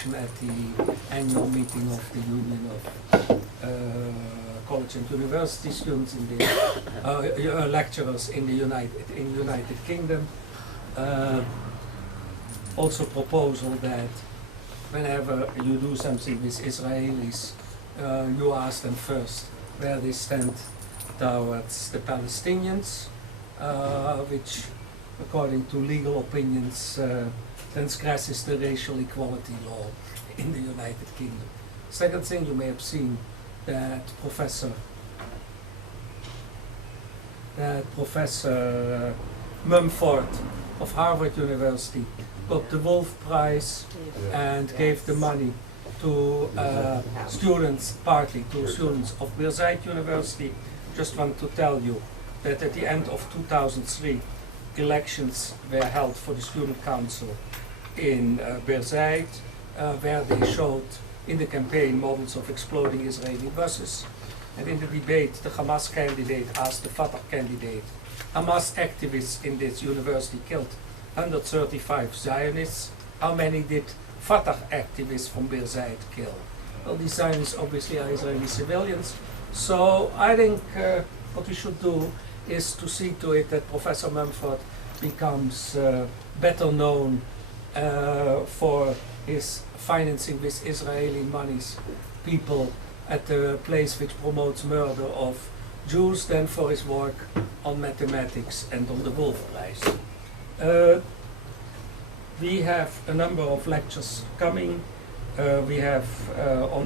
resolution at the annual meeting of the Union of College and University Students in the lecturers in the United Kingdom. Also proposal that whenever you do something with Israelis, you ask them first where they stand towards the Palestinians, which according to legal opinions transgresses the racial equality law in the United Kingdom. Second thing, you may have seen that Professor Mumford of Harvard University got the Wolf Prize and gave the money to students, partly to students of Birzeit University. Just want to tell you that at the end of 2003, elections were held for the student council in Birzeit, where they showed in the campaign models of exploding Israeli buses. And in the debate, the Hamas candidate asked the Fatah candidate, Hamas activists in this university killed 135 Zionists. How many did Fatah activists from Birzeit kill? Well, these Zionists obviously are Israeli civilians. So I think what we should do is to see to it that Professor Mumford becomes better known for his financing with Israeli monies people at the place which promotes murder of Jews than for his work on mathematics and on the Wolf Prize. We have a number of lectures coming. We have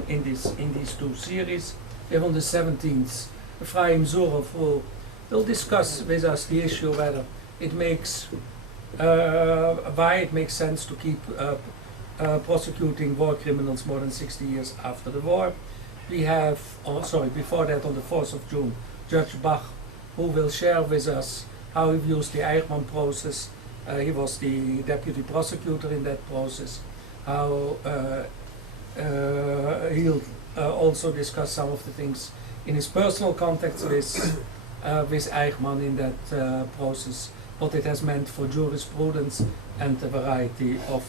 in these two series. We have on the 17th, Ephraim Zurov will discuss with us the issue whether it makes why it makes sense to keep prosecuting war criminals more than 60 years after the war. We have, before that, on the 4th of June, Judge Bach, who will share with us how he views the Eichmann process. He was the deputy prosecutor in that process. How he'll also discuss some of the things in his personal context with Eichmann in that process, what it has meant for jurisprudence and a variety of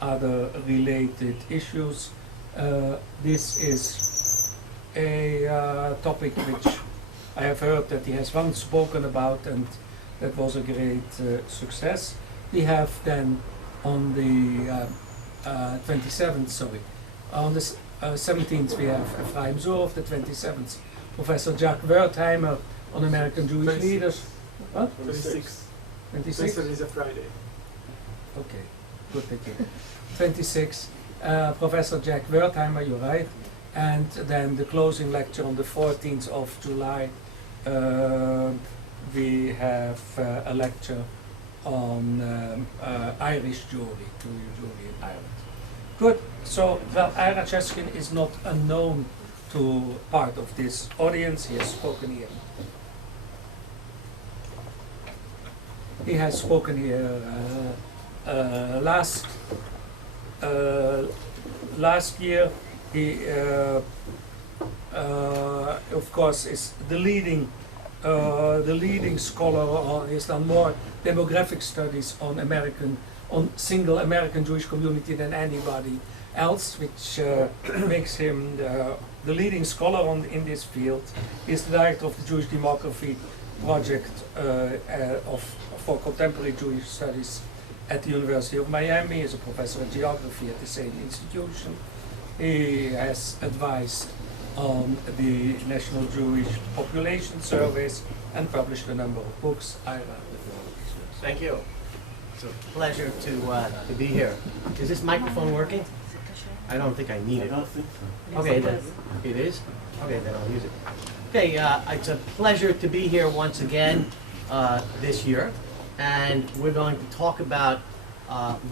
other related issues. This is a topic which I have heard that he has once spoken about, and that was a great success. We have then on the 27th, on the 17th we have Ephraim Zurov, the 27th, Professor Jack Wertheimer on American Jewish leaders. What? 26. 26? Is a Friday. Okay, good, thank you. 26, Professor Jack Wertheimer, you're right. And then the closing lecture on the 14th of July, we have a lecture on Irish Jewry, Jewry in Ireland. Good, so well, Ira Sheskin is not unknown to part of this audience. He has spoken here. He has spoken here last year. He, of course, is the leading scholar on. He's done more demographic studies on single American Jewish community than anybody else, which makes him the leading scholar in this field. He's the director of the Jewish Demography Project for Contemporary Jewish Studies at the University of Miami. He's a professor of geography at the same institution. He has advised on the National Jewish Population Surveys and published a number of books. Ira, the floor is yours. Thank you. It's a pleasure to be here. Is this microphone working? I don't think I need it. Okay, then it is. Okay, then I'll use it. Okay, it's a pleasure to be here once again this year, and we're going to talk about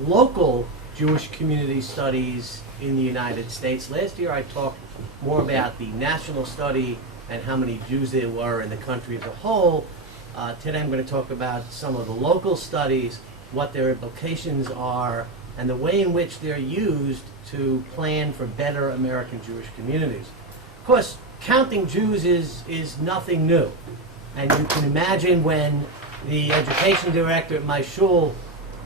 local Jewish community studies in the United States. Last year I talked more about the national study and how many Jews there were in the country as a whole. Today I'm going to talk about some of the local studies, what their implications are, and the way in which they're used to plan for better American Jewish communities. Of course, counting Jews is nothing new. And you can imagine when the education director at my shul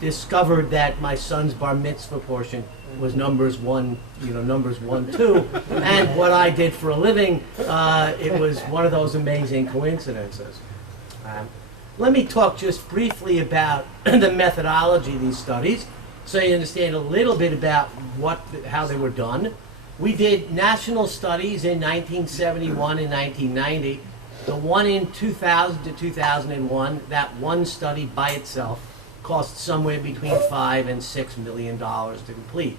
discovered that my son's bar mitzvah portion was numbers 1, numbers 1, 2, and what I did for a living, it was one of those amazing coincidences. Let me talk just briefly about the methodology of these studies, so you understand a little bit about how they were done. We did national studies in 1971 and 1990. The one in 2000 to 2001, that one study by itself cost somewhere between $5 and $6 million to complete.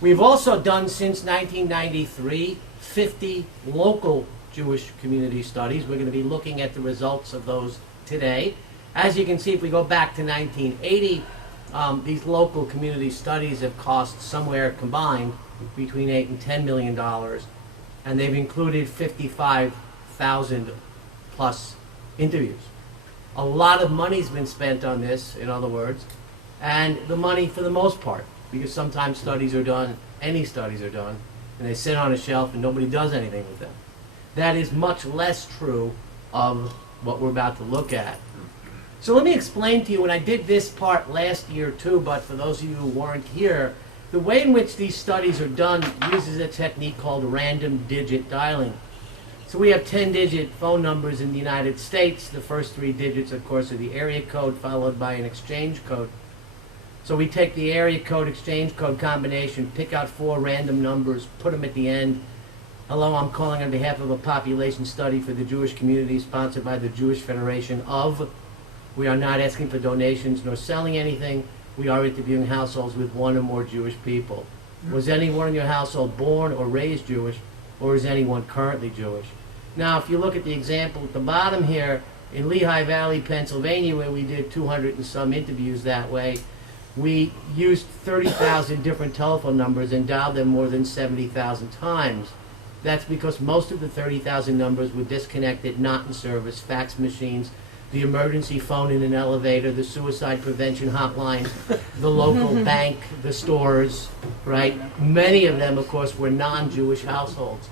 We've also done since 1993 50 local Jewish community studies. We're going to be looking at the results of those today. As you can see, if we go back to 1980, these local community studies have cost somewhere combined between $8 and $10 million, and they've included 55,000 plus interviews. A lot of money's been spent on this, in other words, and the money for the most part, because sometimes studies are done, any studies are done, and they sit on a shelf and nobody does anything with them. That is much less true of what we're about to look at. So let me explain to you, and I did this part last year too, but for those of you who weren't here, the way in which these studies are done uses a technique called random digit dialing. So we have 10-digit phone numbers in the United States. The first 3 digits, of course, are the area code followed by an exchange code. So we take the area code, exchange code combination, pick out 4 random numbers, put them at the end. Hello, I'm calling on behalf of a population study for the Jewish community sponsored by the Jewish Federation of. We are not asking for donations nor selling anything. We are interviewing households with 1 or more Jewish people. Was anyone in your household born or raised Jewish, or is anyone currently Jewish? Now, if you look at the example at the bottom here, in Lehigh Valley, Pennsylvania, where we did 200 and some interviews that way, we used 30,000 different telephone numbers and dialed them more than 70,000 times. That's because most of the 30,000 numbers were disconnected, not in service, fax machines, the emergency phone in an elevator, the suicide prevention hotline, the local bank, the stores, right? Many of them, of course, were non-Jewish households.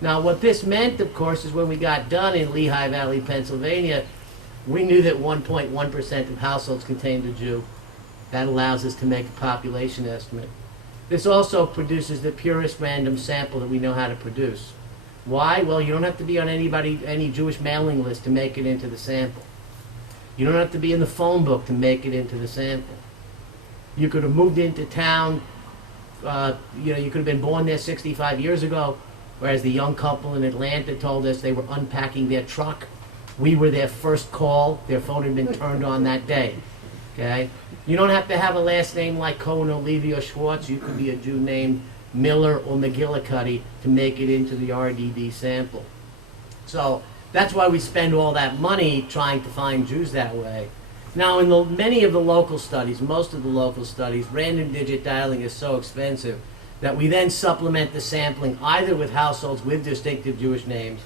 Now, what this meant, of course, is when we got done in Lehigh Valley, Pennsylvania, we knew that 1.1% of households contained a Jew. That allows us to make a population estimate. This also produces the purest random sample that we know how to produce. Why? Well, you don't have to be on any Jewish mailing list to make it into the sample. You don't have to be in the phone book to make it into the sample. You could have moved into town, you could have been born there 65 years ago, whereas the young couple in Atlanta told us they were unpacking their truck. We were their first call. Their phone had been turned on that day. Okay? You don't have to have a last name like Cohen, O'Leary, or Schwartz. You could be a Jew named Miller or McGillicuddy to make it into the RDD sample. So that's why we spend all that money trying to find Jews that way. Now, in many of the local studies, most of the local studies, random digit dialing is so expensive that we then supplement the sampling either with households with distinctive Jewish names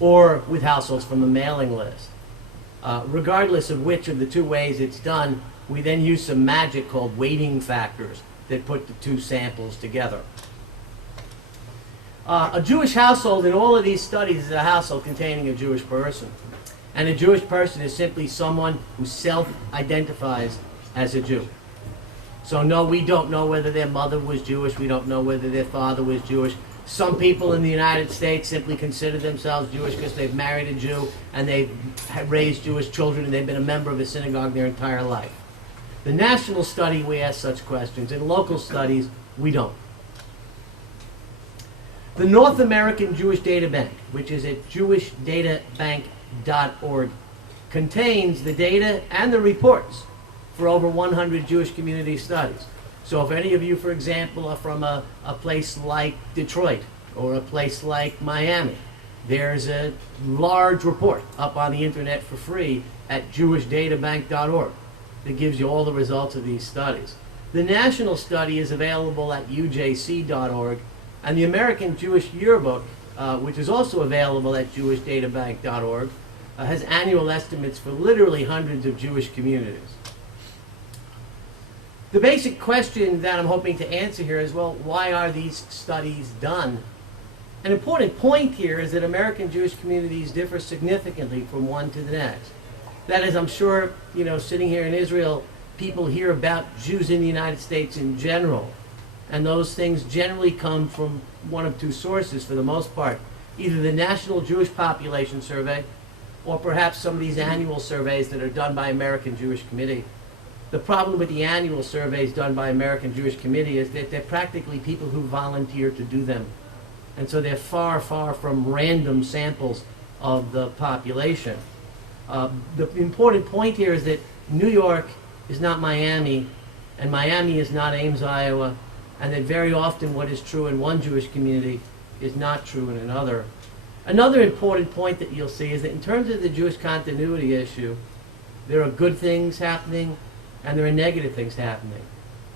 or with households from a mailing list. Regardless of which of the 2 ways it's done, we then use some magic called weighting factors that put the 2 samples together. A Jewish household in all of these studies is a household containing a Jewish person. And a Jewish person is simply someone who self-identifies as a Jew. So no, we don't know whether their mother was Jewish. We don't know whether their father was Jewish. Some people in the United States simply consider themselves Jewish because they've married a Jew and they've raised Jewish children and they've been a member of a synagogue their entire life. The national study, we ask such questions. In local studies, we don't. The North American Jewish Data Bank, which is at jewishdatabank.org, contains the data and the reports for over 100 Jewish community studies. So if any of you, for example, are from a place like Detroit or a place like Miami, there's a large report up on the internet for free at jewishdatabank.org that gives you all the results of these studies. The national study is available at ujc.org, and the American Jewish Yearbook, which is also available at jewishdatabank.org, has annual estimates for literally hundreds of Jewish communities. The basic question that I'm hoping to answer here is, well, why are these studies done? An important point here is that American Jewish communities differ significantly from one to the next. That is, I'm sure, sitting here in Israel, people hear about Jews in the United States in general. And those things generally come from one of two sources for the most part. Either the National Jewish Population Survey, or perhaps some of these annual surveys that are done by American Jewish Committee. The problem with the annual surveys done by American Jewish Committee is that they're practically people who volunteer to do them. And so they're far, far from random samples of the population. The important point here is that New York is not Miami, and Miami is not Ames, Iowa, and that very often what is true in one Jewish community is not true in another. Another important point that you'll see is that in terms of the Jewish continuity issue, there are good things happening and there are negative things happening.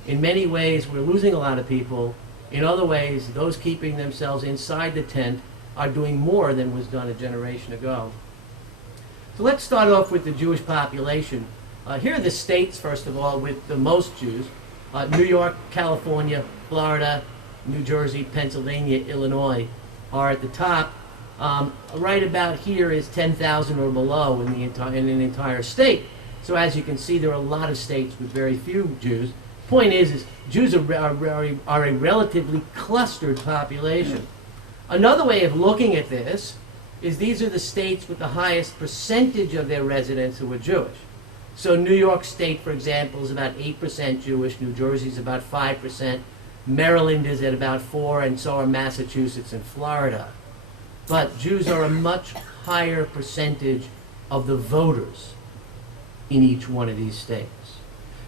In many ways, we're losing a lot of people. In other ways, those keeping themselves inside the tent are doing more than was done a generation ago. So let's start off with the Jewish population. Here are the states, first of all, with the most Jews. New York, California, Florida, New Jersey, Pennsylvania, Illinois are at the top. Right about here is 10,000 or below in an entire state. So as you can see, there are a lot of states with very few Jews. Point is Jews are a relatively clustered population. Another way of looking at this is these are the states with the highest percentage of their residents who are Jewish. So New York State, for example, is about 8% Jewish. New Jersey is about 5%. Maryland is at about 4%, and so are Massachusetts and Florida. But Jews are a much higher percentage of the voters in each one of these states.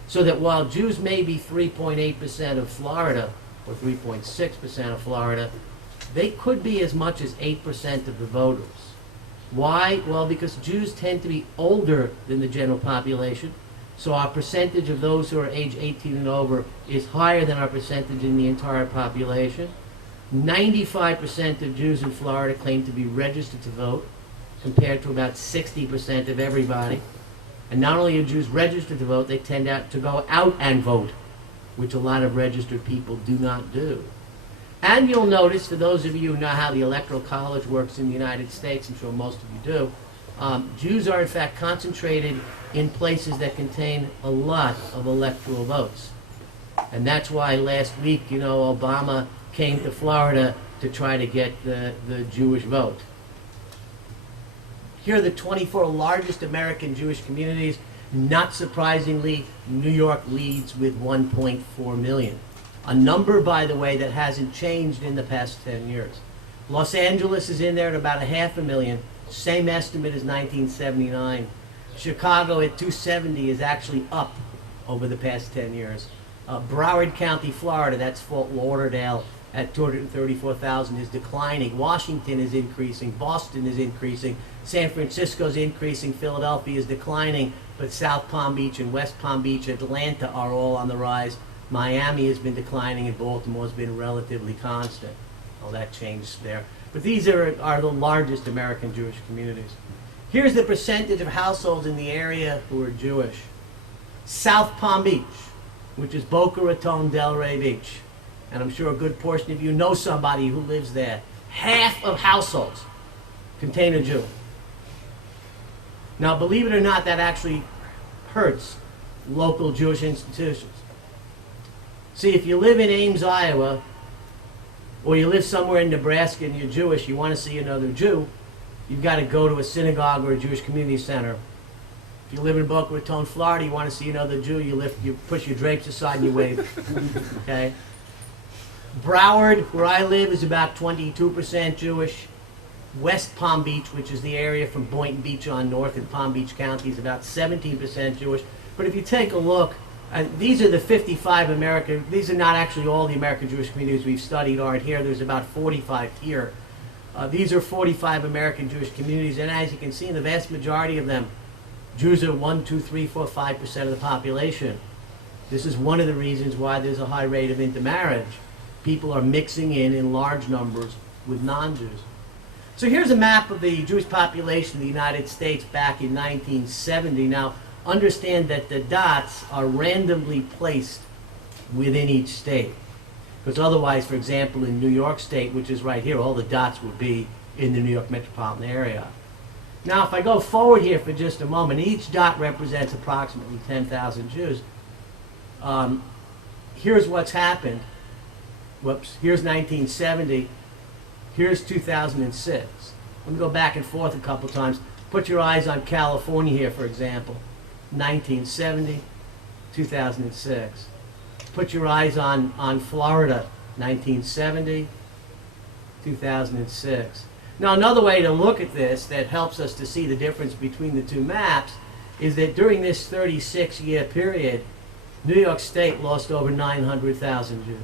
So that while Jews may be 3.8% of Florida, or 3.6% of Florida, they could be as much as 8% of the voters. Why? Well, because Jews tend to be older than the general population, so our percentage of those who are age 18 and over is higher than our percentage in the entire population. 95% of Jews in Florida claim to be registered to vote, compared to about 60% of everybody. And not only are Jews registered to vote, they tend to go out and vote, which a lot of registered people do not do. And you'll notice, for those of you who know how the Electoral College works in the United States, I'm sure most of you do, Jews are in fact concentrated in places that contain a lot of electoral votes. And that's why last week, Obama came to Florida to try to get the Jewish vote. Here are the 24 largest American Jewish communities. Not surprisingly, New York leads with 1.4 million. A number, by the way, that hasn't changed in the past 10 years. Los Angeles is in there at about 500,000, same estimate as 1979. Chicago at 270 is actually up over the past 10 years. Broward County, Florida, that's Fort Lauderdale, at 234,000 is declining. Washington is increasing. Boston is increasing. San Francisco is increasing. Philadelphia is declining. But South Palm Beach and West Palm Beach, Atlanta are all on the rise. Miami has been declining, and Baltimore has been relatively constant. Oh, that changed there. But these are the largest American Jewish communities. Here's the percentage of households in the area who are Jewish. South Palm Beach, which is Boca Raton, Delray Beach. And I'm sure a good portion of you know somebody who lives there. Half of households contain a Jew. Now, believe it or not, that actually hurts local Jewish institutions. See, if you live in Ames, Iowa, or you live somewhere in Nebraska and you're Jewish, you want to see another Jew, you've got to go to a synagogue or a Jewish community center. If you live in Boca Raton, Florida, you want to see another Jew, you push your drapes aside and you wave. Okay? Broward, where I live, is about 22% Jewish. West Palm Beach, which is the area from Boynton Beach on north in Palm Beach County, is about 17% Jewish. But if you take a look, these are the 55 American, these are not actually all the American Jewish communities we've studied aren't here. There's about 45 here. These are 45 American Jewish communities, and as you can see, in the vast majority of them, Jews are 1, 2, 3, 4, 5% of the population. This is one of the reasons why there's a high rate of intermarriage. People are mixing in large numbers with non-Jews. So here's a map of the Jewish population of the United States back in 1970. Now, understand that the dots are randomly placed within each state. Because otherwise, for example, in New York State, which is right here, all the dots would be in the New York metropolitan area. Now, if I go forward here for just a moment, each dot represents approximately 10,000 Jews. Here's what's happened. Whoops, here's 1970, here's 2006. Let me go back and forth a couple times. Put your eyes on California here, for example. 1970, 2006. Put your eyes on Florida, 1970, 2006. Now, another way to look at this that helps us to see the difference between the two maps is that during this 36-year period, New York State lost over 900,000 Jews.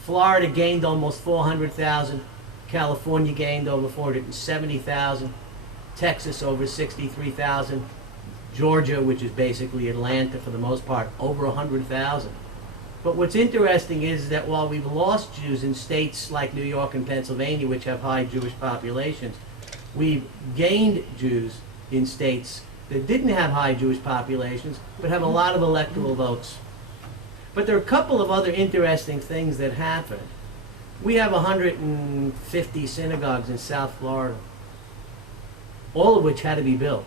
Florida gained almost 400,000. California gained over 470,000. Texas over 63,000. Georgia, which is basically Atlanta for the most part, over 100,000. But what's interesting is that while we've lost Jews in states like New York and Pennsylvania, which have high Jewish populations, we've gained Jews in states that didn't have high Jewish populations, but have a lot of electoral votes. But there are a couple of other interesting things that happened. We have 150 synagogues in South Florida, all of which had to be built.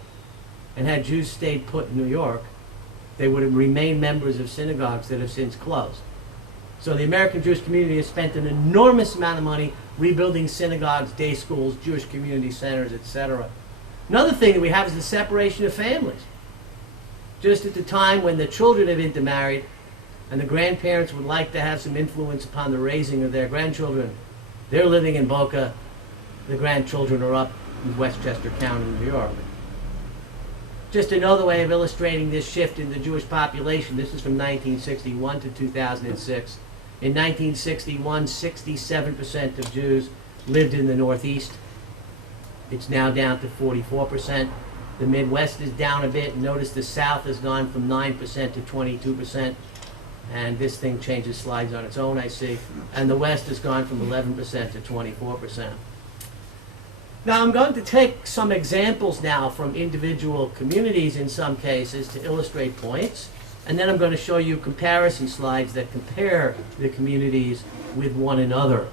And had Jews stayed put in New York, they would have remained members of synagogues that have since closed. So the American Jewish community has spent an enormous amount of money rebuilding synagogues, day schools, Jewish community centers, etc. Another thing that we have is the separation of families. Just at the time when the children have intermarried and the grandparents would like to have some influence upon the raising of their grandchildren, they're living in Boca, the grandchildren are up in Westchester County, New York. Just another way of illustrating this shift in the Jewish population. This is from 1961 to 2006. In 1961, 67% of Jews lived in the Northeast. It's now down to 44%. The Midwest is down a bit. Notice the South has gone from 9% to 22%. And this thing changes slides on its own, I see. And the West has gone from 11% to 24%. Now, I'm going to take some examples now from individual communities in some cases to illustrate points, and then I'm going to show you comparison slides that compare the communities with one another.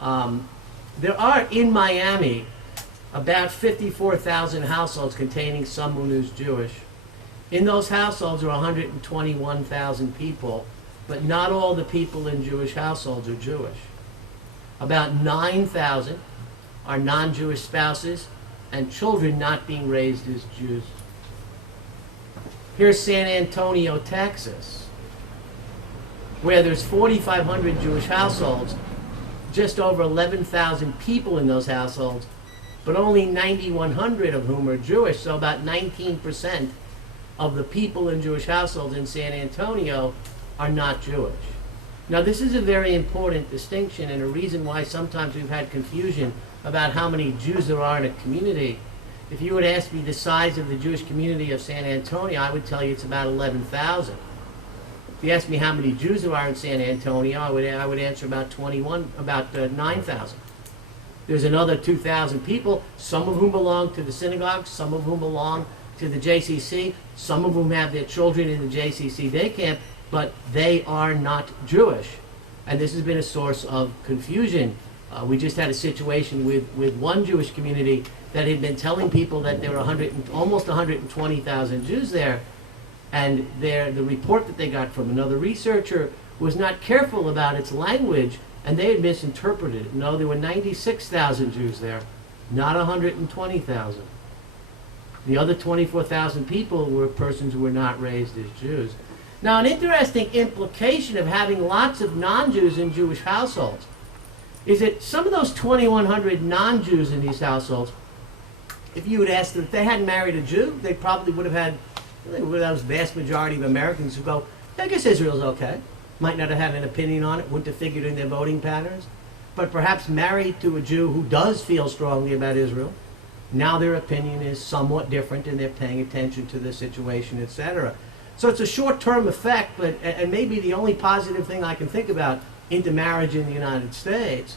There are, in Miami, about 54,000 households containing someone who's Jewish. In those households are 121,000 people, but not all the people in Jewish households are Jewish. About 9,000 are non-Jewish spouses and children not being raised as Jews. Here's San Antonio, Texas, where there's 4,500 Jewish households, just over 11,000 people in those households, but only 9,100 of whom are Jewish, so about 19% of the people in Jewish households in San Antonio are not Jewish. Now, this is a very important distinction and a reason why sometimes we've had confusion about how many Jews there are in a community. If you would ask me the size of the Jewish community of San Antonio, I would tell you it's about 11,000. If you ask me how many Jews there are in San Antonio, I would answer about 9,000. There's another 2,000 people, some of whom belong to the synagogue, some of whom belong to the JCC, some of whom have their children in the JCC day camp, but they are not Jewish. And this has been a source of confusion. We just had a situation with one Jewish community that had been telling people that there were almost 120,000 Jews there, and the report that they got from another researcher was not careful about its language, and they had misinterpreted it. No, there were 96,000 Jews there, not 120,000. The other 24,000 people were persons who were not raised as Jews. Now, an interesting implication of having lots of non-Jews in Jewish households is that some of those 2,100 non-Jews in these households, if you would ask them if they hadn't married a Jew, they probably would have had, those vast majority of Americans who go, I guess Israel's okay. Might not have had an opinion on it, wouldn't have figured in their voting patterns, but perhaps married to a Jew who does feel strongly about Israel. Now their opinion is somewhat different and they're paying attention to the situation, etc. So it's a short-term effect, but and maybe the only positive thing I can think about intermarriage in the United States,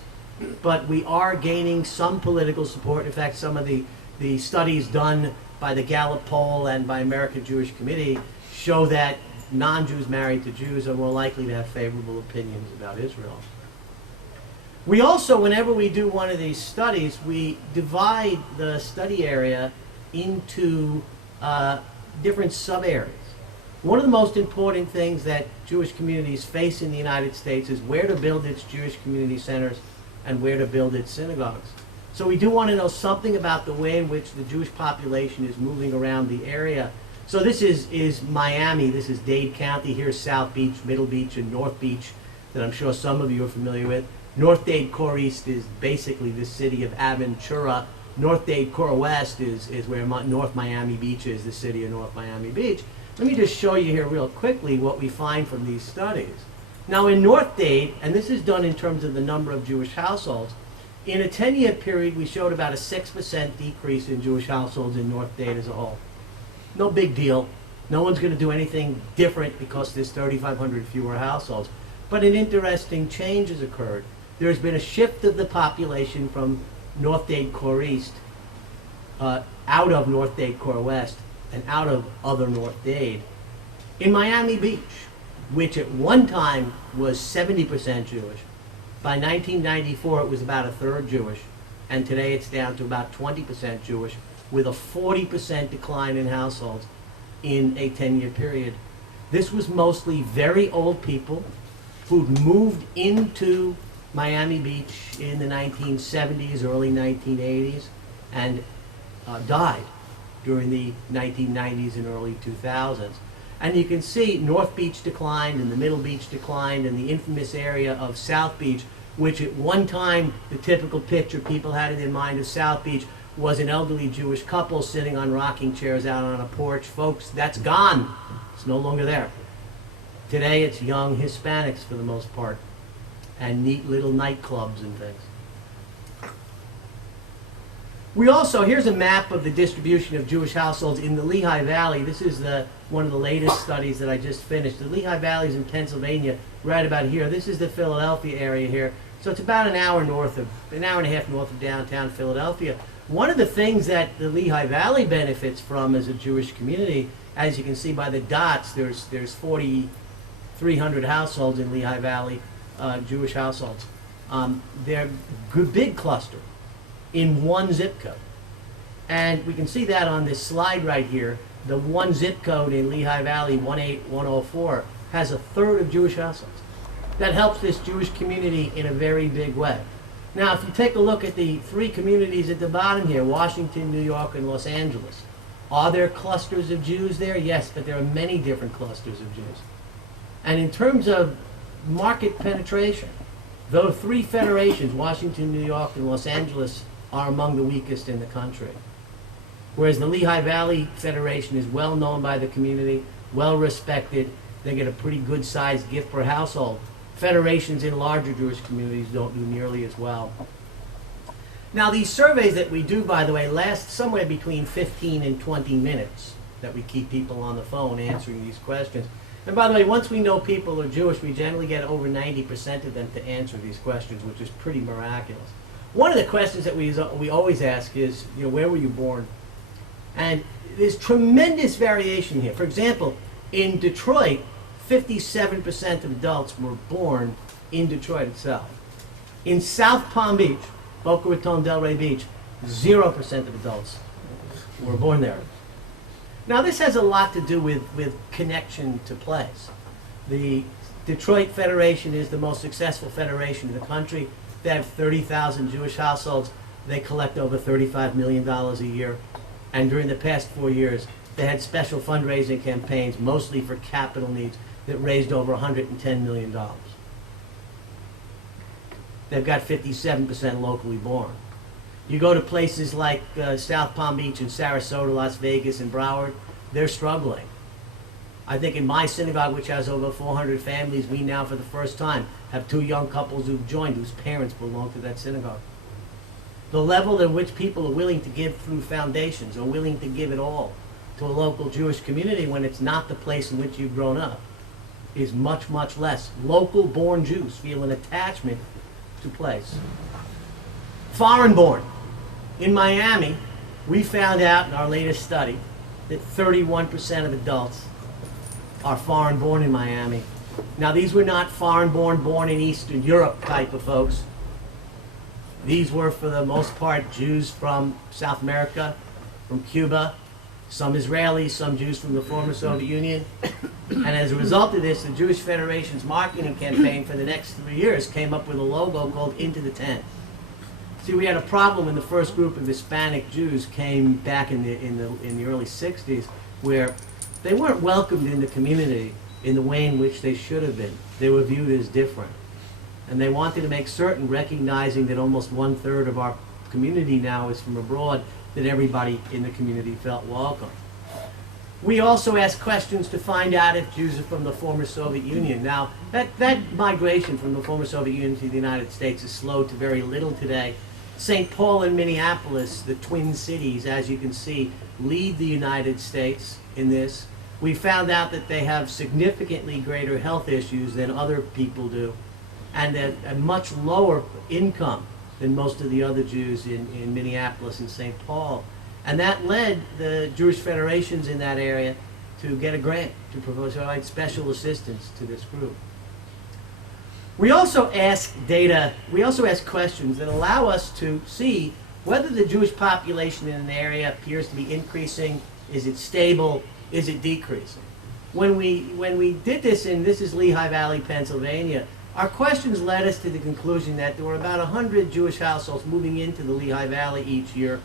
but we are gaining some political support. In fact, some of the studies done by the Gallup poll and by American Jewish Committee show that non-Jews married to Jews are more likely to have favorable opinions about Israel. We also, whenever we do one of these studies, we divide the study area into different sub-areas. One of the most important things that Jewish communities face in the United States is where to build its Jewish community centers and where to build its synagogues. So we do want to know something about the way in which the Jewish population is moving around the area. So this is Miami. This is Dade County. Here's South Beach, Middle Beach, and North Beach that I'm sure some of you are familiar with. North Dade Core East is basically the city of Aventura. North Dade Core West is where North Miami Beach is, the city of North Miami Beach. Let me just show you here real quickly what we find from these studies. Now in North Dade, and this is done in terms of the number of Jewish households, in a 10-year period we showed about a 6% decrease in Jewish households in North Dade as a whole. No big deal. No one's going to do anything different because there's 3,500 fewer households. But an interesting change has occurred. There's been a shift of the population from North Dade Core East out of North Dade Core West and out of other North Dade. In Miami Beach, which at one time was 70% Jewish, by 1994 it was about a third Jewish, and today it's down to about 20% Jewish, with a 40% decline in households in a 10-year period. This was mostly very old people who'd moved into Miami Beach in the 1970s, early 1980s, and died during the 1990s and early 2000s. And you can see North Beach declined, and the Middle Beach declined, and the infamous area of South Beach, which at one time the typical picture people had in their mind of South Beach was an elderly Jewish couple sitting on rocking chairs out on a porch. Folks, that's gone. It's no longer there. Today it's young Hispanics for the most part, and neat little nightclubs and things. We also, here's a map of the distribution of Jewish households in the Lehigh Valley. This is one of the latest studies that I just finished. The Lehigh Valley is in Pennsylvania, right about here. This is the Philadelphia area here. So it's about an hour and a half north of downtown Philadelphia. One of the things that the Lehigh Valley benefits from as a Jewish community, as you can see by the dots, there's 4,300 households in Lehigh Valley, Jewish households. They're a good big cluster in one zip code. And we can see that on this slide right here. The one zip code in Lehigh Valley, 18104, has a third of Jewish households. That helps this Jewish community in a very big way. Now, if you take a look at the three communities at the bottom here, Washington, New York, and Los Angeles, are there clusters of Jews there? Yes, but there are many different clusters of Jews. And in terms of market penetration, those three federations, Washington, New York, and Los Angeles, are among the weakest in the country. Whereas the Lehigh Valley Federation is well known by the community, well respected. They get a pretty good sized gift per household. Federations in larger Jewish communities don't do nearly as well. Now these surveys that we do, by the way, last somewhere between 15 and 20 minutes that we keep people on the phone answering these questions. And by the way, once we know people are Jewish, we generally get over 90% of them to answer these questions, which is pretty miraculous. One of the questions that we always ask is, where were you born? And there's tremendous variation here. For example, in Detroit, 57% of adults were born in Detroit itself. In South Palm Beach, Boca Raton, Delray Beach, 0% of adults were born there. Now this has a lot to do with connection to place. The Detroit Federation is the most successful federation in the country. They have 30,000 Jewish households. They collect over $35 million a year. And during the past 4 years, they had special fundraising campaigns, mostly for capital needs, that raised over $110 million. They've got 57% locally born. You go to places like South Palm Beach and Sarasota, Las Vegas, and Broward, they're struggling. I think in my synagogue, which has over 400 families, we now, for the first time, have 2 young couples who've joined whose parents belong to that synagogue. The level at which people are willing to give through foundations, or willing to give it all to a local Jewish community when it's not the place in which you've grown up, is much, much less. Local-born Jews feel an attachment to place. Foreign-born. In Miami, we found out in our latest study that 31% of adults are foreign-born in Miami. Now, these were not foreign-born, born in Eastern Europe type of folks. These were, for the most part, Jews from South America, from Cuba, some Israelis, some Jews from the former Soviet Union. And as a result of this, the Jewish Federation's marketing campaign for the next 3 years came up with a logo called Into the Tent. See, we had a problem when the first group of Hispanic Jews came back in the early 60s, where they weren't welcomed in the community in the way in which they should have been. They were viewed as different. And they wanted to make certain, recognizing that almost 1/3 of our community now is from abroad, that everybody in the community felt welcome. We also asked questions to find out if Jews are from the former Soviet Union. Now, that migration from the former Soviet Union to the United States is slowed to very little today. St. Paul and Minneapolis, the twin cities, as you can see, lead the United States in this. We found out that they have significantly greater health issues than other people do, and a much lower income than most of the other Jews in Minneapolis and St. Paul. And that led the Jewish federations in that area to get a grant to provide special assistance to this group. We also ask questions that allow us to see whether the Jewish population in an area appears to be increasing, is it stable, is it decreasing. When we did this this is Lehigh Valley, Pennsylvania, our questions led us to the conclusion that there were about 100 Jewish households moving into the Lehigh Valley each year,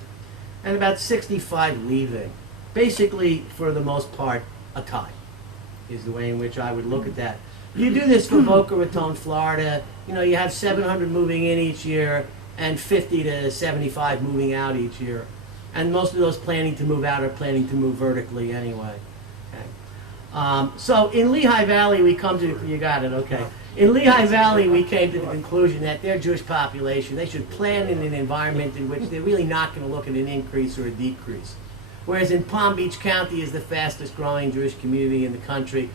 and about 65 leaving. Basically, for the most part, a tie is the way in which I would look at that. You do this for Boca Raton, Florida, you have 700 moving in each year and 50 to 75 moving out each year. And most of those planning to move out are planning to move vertically anyway. Okay. So in Lehigh Valley, we come to, you got it, okay. In Lehigh Valley, we came to the conclusion that their Jewish population, they should plan in an environment in which they're really not going to look at an increase or a decrease. Whereas in Palm Beach County is the fastest growing Jewish community in the country,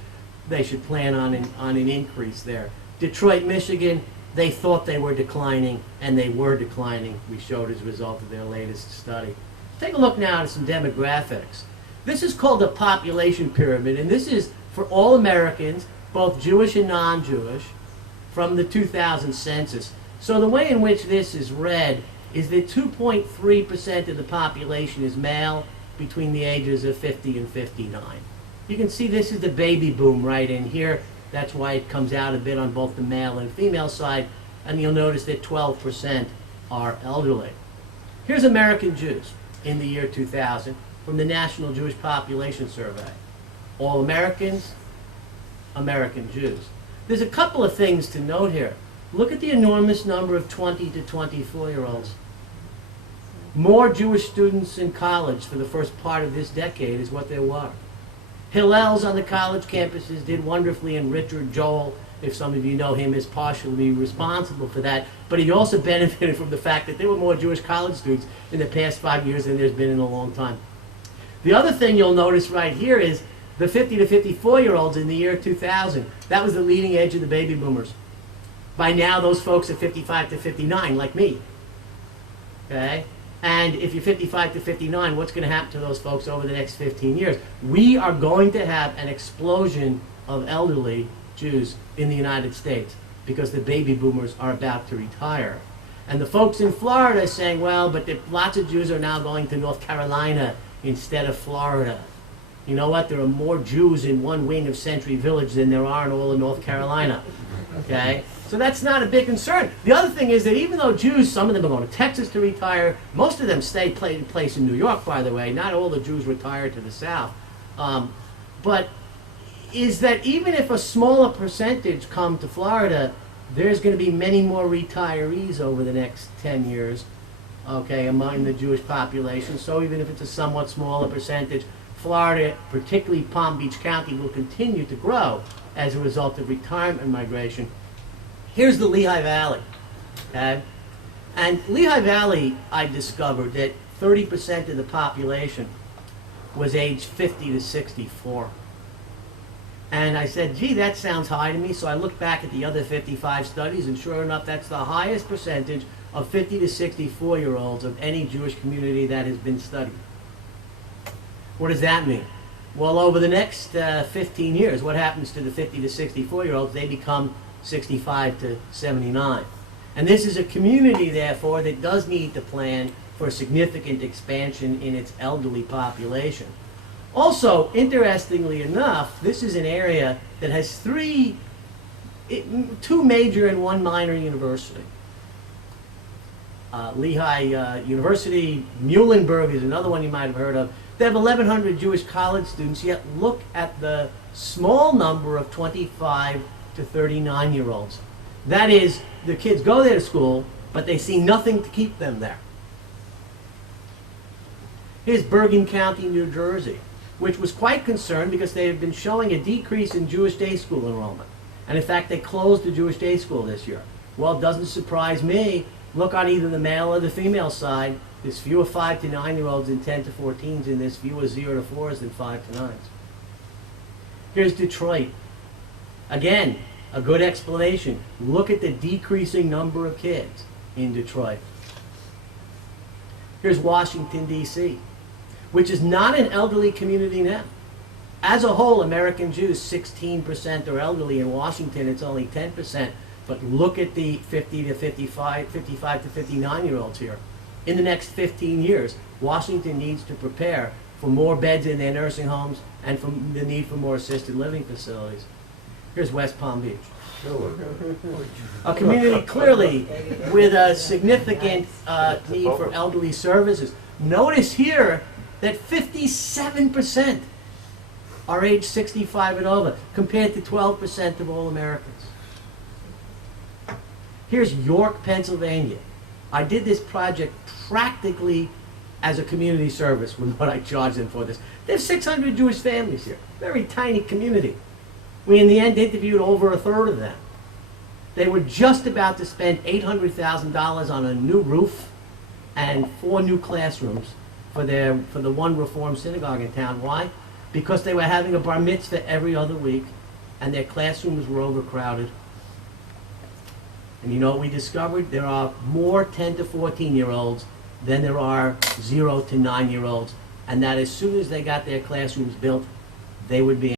they should plan on an increase there. Detroit, Michigan, they thought they were declining, and they were declining, we showed as a result of their latest study. Take a look now at some demographics. This is called the population pyramid, and this is for all Americans, both Jewish and non-Jewish, from the 2000 census. So the way in which this is read is that 2.3% of the population is male between the ages of 50 and 59. You can see this is the baby boom right in here. That's why it comes out a bit on both the male and female side, and you'll notice that 12% are elderly. Here's American Jews in the year 2000 from the National Jewish Population Survey. All Americans, American Jews. There's a couple of things to note here. Look at the enormous number of 20 to 24-year-olds. More Jewish students in college for the first part of this decade is what there were. Hillels on the college campuses did wonderfully, and Richard Joel, if some of you know him, is partially responsible for that. But he also benefited from the fact that there were more Jewish college students in the past 5 years than there's been in a long time. The other thing you'll notice right here is the 50 to 54-year-olds in the year 2000. That was the leading edge of the baby boomers. By now, those folks are 55 to 59, like me. Okay? And if you're 55 to 59, what's going to happen to those folks over the next 15 years? We are going to have an explosion of elderly Jews in the United States because the baby boomers are about to retire. And the folks in Florida are saying, well, but lots of Jews are now going to North Carolina instead of Florida. You know what? There are more Jews in one wing of Century Village than there are in all of North Carolina. Okay? So that's not a big concern. The other thing is that even though Jews, some of them are going to Texas to retire, most of them stay place in New York, by the way. Not all the Jews retire to the South. But is that even if a smaller percentage come to Florida, there's going to be many more retirees over the next 10 years, okay, among the Jewish population. So even if it's a somewhat smaller percentage, Florida, particularly Palm Beach County, will continue to grow as a result of retirement migration. Here's the Lehigh Valley, okay? And Lehigh Valley, I discovered that 30% of the population was aged 50 to 64. And I said, gee, that sounds high to me. So I looked back at the other 55 studies, and sure enough, that's the highest percentage of 50 to 64-year-olds of any Jewish community that has been studied. What does that mean? Well, over the next 15 years, what happens to the 50 to 64-year-olds? They become 65 to 79. And this is a community, therefore, that does need to plan for significant expansion in its elderly population. Also, interestingly enough, this is an area that has two major and one minor university. Lehigh University, Muhlenberg is another one you might have heard of. They have 1,100 Jewish college students, yet look at the small number of 25 to 39-year-olds. That is, the kids go there to school, but they see nothing to keep them there. Here's Bergen County, New Jersey, which was quite concerned because they have been showing a decrease in Jewish day school enrollment. And in fact, they closed the Jewish day school this year. Well, it doesn't surprise me. Look on either the male or the female side. There's fewer 5 to 9-year-olds and 10 to 14s, and there's fewer 0 to 4s than 5 to 9s. Here's Detroit. Again, a good explanation. Look at the decreasing number of kids in Detroit. Here's Washington, D.C., which is not an elderly community now. As a whole, American Jews, 16% are elderly. In Washington, it's only 10%. But look at the 55 to 59-year-olds here. In the next 15 years, Washington needs to prepare for more beds in their nursing homes and for the need for more assisted living facilities. Here's West Palm Beach. A community clearly with a significant need for elderly services. Notice here that 57% are age 65 and over, compared to 12% of all Americans. Here's York, Pennsylvania. I did this project practically as a community service with what I charged them for this. There's 600 Jewish families here. Very tiny community. We, in the end, interviewed over a third of them. They were just about to spend $800,000 on a new roof and 4 new classrooms for the one Reform synagogue in town. Why? Because they were having a bar mitzvah every other week, and their classrooms were overcrowded. And you know what we discovered? There are more 10 to 14-year-olds than there are 0 to 9-year-olds, and that as soon as they got their classrooms built, they would be